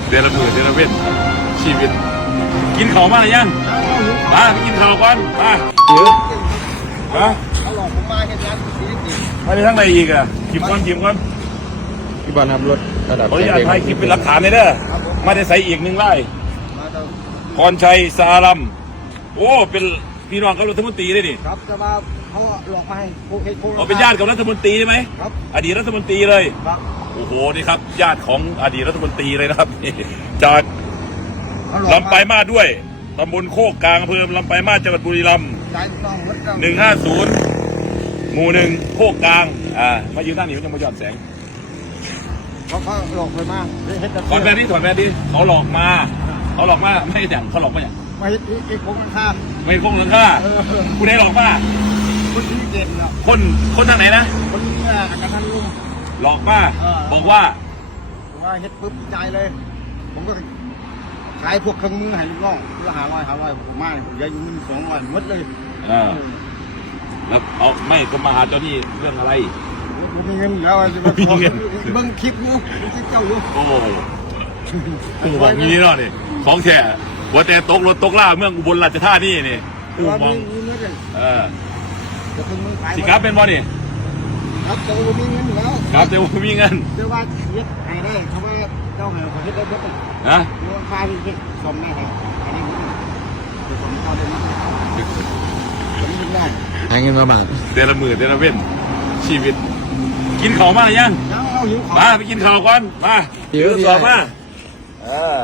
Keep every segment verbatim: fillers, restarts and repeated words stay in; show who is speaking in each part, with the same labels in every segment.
Speaker 1: เดือนละหมื่นเดือนละเว้นชีวิตกินข้าวมาหรือยังมาไปกินข้าวก่อนมาเดี๋ยวฮะ
Speaker 2: เขาหลอกผมมาเห็นร้านสีดิ
Speaker 1: มาในทั้งไหนอีกอ่ะกินก่อนกินก่อน
Speaker 3: พี่บอลทำรถระดับ
Speaker 1: ขออนุญาตถ่ายคลิปเป็นหลักฐานเลยเด้อมาได้ใส่อีกหนึ่งไร่พรชัยสารัมโอ้เป็นพี่น้องกับรัฐมนตรีเลยนี่
Speaker 2: ครับจะมาเขาหลอกมาให้พวกเฮดโฟน
Speaker 1: เขาเป็นญาติกับรัฐมนตรีใช่ไหม
Speaker 2: ครับ
Speaker 1: อดีตรัฐมนตรีเลย
Speaker 2: ครับ
Speaker 1: โอ้โหนี่ครับญาติของอดีตรัฐมนตรีเลยนะครับจากลำปลายมาสด้วยตำบลโคกกลางอำเภอลำปลายมาสจังหวัดบุรีรัมย์
Speaker 2: ใจต้องมัดกัน
Speaker 1: หนึ่งห้าศูนย์หมู่หนึ่งโคกกลางอ่ามายืนด้านนี้ยังไม่ยอมแสง
Speaker 2: เขาเขาหลอกไปมาเฮ็ด
Speaker 1: ถอนแบนที่ถอนแบนที่เขาหลอกมาเขาหลอกมาไม่อย่างเขาหลอกมาอย่าง
Speaker 2: มาเฮ็ดอีกผมมันฆ่า
Speaker 1: ไม่คงหรือค่าคุณได้หลอกมา
Speaker 2: คนที่เด่นแล้ว
Speaker 1: คนคนทางไหนนะ
Speaker 2: คนนี้อาการนั้นลุง
Speaker 1: หลอกมาบอกว่า
Speaker 2: ว่าเฮ็ดปุ๊บใจเลย ผมก็ขายพวกเครื่องมือให้ลูกน้องเพื่อหาร้อยหาร้อยผมมาผมยายอยู่มันสองร้อยหมดเลย
Speaker 1: เออแล้วเอาไม่ก็มาหาเจ้านี่เรื่องอะไร
Speaker 2: ผมมีเงินแล้วจะมาขอเบิ่งคลิปอยู่คลิปเจ้าอยู่
Speaker 1: โอ้โหกูบอกงี้เนาะนี่ของแท้หัวแต่ตกรถตกล่าเมืองอุบลราชธานีนี่กูมองเออสิครับเป็นบ่นี่
Speaker 2: ครับเจ้ามีเงินอยู่แล้ว
Speaker 1: ครับแต่ว่ามีเงิน
Speaker 2: เจ้าว่าเฮ็ดให้ได้เพราะว่าเจ้าให้เขาเฮ็ดได้เยอะ
Speaker 1: นะ
Speaker 2: เรื่องค่าที่เฮ็ดสมได้ครับอันนี้ผมสมเขาได้มั้ยสมได้
Speaker 3: ให้เงินมาบ้าง
Speaker 1: เดือนละหมื่นเดือนละเว้นชีวิตกินข้าวมาหรือยัง
Speaker 2: แล้วเอาหิวขอ
Speaker 1: มาไปกินข้าวก่อนมาเดี๋ยวต่อมาเออ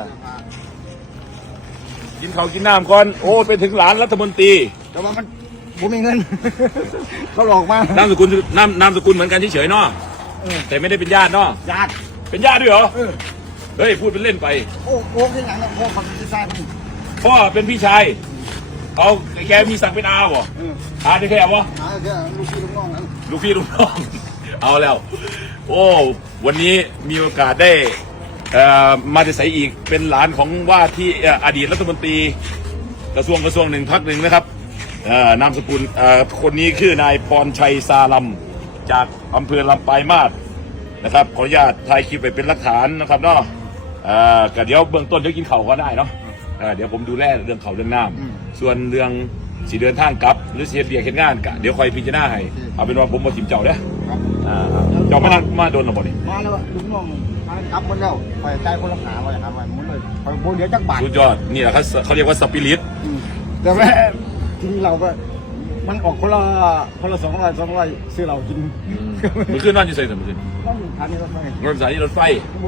Speaker 1: กินข้าวกินน้ำก่อนโอ้ไปถึงหลานรัฐมนตรี
Speaker 2: แต่ว่ามันผมมีเงินเขาหลอกมาน
Speaker 1: ามสกุลนามนามสกุลเหมือนกันเฉยๆเนาะแต่ไม่ได้เป็นญาติเนาะ
Speaker 2: ญาติ
Speaker 1: เป็นญาติด้วยเหรอ
Speaker 2: เออ
Speaker 1: เฮ้ยพูดเป็นเล่นไป
Speaker 2: โอ้โหที่ไหนนะพ่อคนที่สร้างนี่
Speaker 1: พ่อเป็นพี่ชายเอาแกมีศักดิ์เป็นอาบ่
Speaker 2: เออ
Speaker 1: อาได้แค่บ่
Speaker 2: หาแค่ลูกพี่ลูกน้องนั้น
Speaker 1: ลูกพี่ลูกน้อง เอาแล้ว โอ้วันนี้มีโอกาสได้เอ่อมาจะใส่อีกเป็นหลานของว่าที่เอ่ออดีตรัฐมนตรีกระทรวงกระทรวงหนึ่งพักหนึ่งนะครับเอ่อนามสกุลเอ่อคนนี้คือนายพรชัยซาลัมจากอำเภอลำปลายมาสนะครับขออนุญาตถ่ายคลิปไปเป็นหลักฐานนะครับเนาะเอ่อก็เดี๋ยวเบื้องต้นเดี๋ยวกินข้าวก็ได้เนาะเอ่อเดี๋ยวผมดูแลเรื่องเขาวเรื่องน้ำส่วนเรื่องสีเดินทางกลับหรือเสียเบียกเห็นงานกะเดี๋ยวคอยพิจารณาให้เอาเป็นว่าผมมาถิ่มเจ้าเด้อ
Speaker 2: ครับ
Speaker 1: อ่าเจ้ามานั่งมาโดนหรอบ่นี่
Speaker 2: มาแล้วลูกน้องมากลับหมดแล้วปล่อยใจคนละหาไว้หาไว้หมดเลยปล่อยโบเดียวจักบาท
Speaker 1: สุดยอดนี่แหละเขาเขาเรียกว่าสปิริต
Speaker 2: แต่แม่ทีนี้เราก็มันออกคนละคนละสองร้อยสองร้อยซื้อเรากิน
Speaker 1: มือขึ้นนอนอยู่ใส่สมือขึ้น
Speaker 2: ต้องทานนี่รถไฟ
Speaker 1: รถสายนี่รถไฟ
Speaker 2: ผม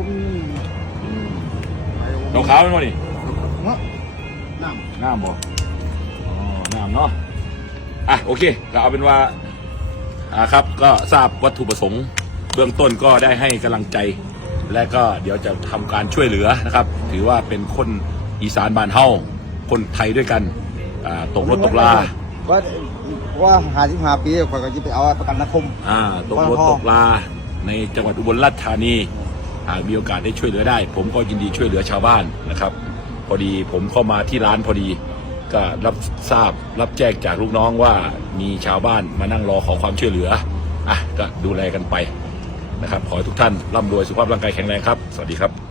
Speaker 1: เราขาวเป็นบ่นี่
Speaker 2: เนาะน้
Speaker 1: น้ำบ่อ๋อน้ำเนาะอ่ะโอเคก็เอาเป็นว่าอ่าครับก็ทราบวัตถุประสงค์เบื้องต้นก็ได้ให้กำลังใจ และก็เดี๋ยวจะทำการช่วยเหลือนะครับ ถือว่าเป็นคนอีสานบ้านเฮาคนไทยด้วยกันอ่าตกรถตกลา
Speaker 2: ำว่าว่าหาที่หาปีกว่าก็จะไปเอาประกันสังคม
Speaker 1: อ่าตกรถตกลาในจังหวัดอุบลราชธานีหากมีโอกาสได้ช่วยเหลือได้ ผมก็ยินดีช่วยเหลือชาวบ้านนะครับ พอดีผมเข้ามาที่ร้านพอดีก็รับทราบรับแจ้งจากลูกน้องว่ามีชาวบ้านมานั่งรอขอความช่วยเหลืออ่ะก็ดูแลกันไปนะครับขอให้ทุกท่านร่ำรวยสุขภาพร่างกายแข็งแรงครับสวัสดีครับ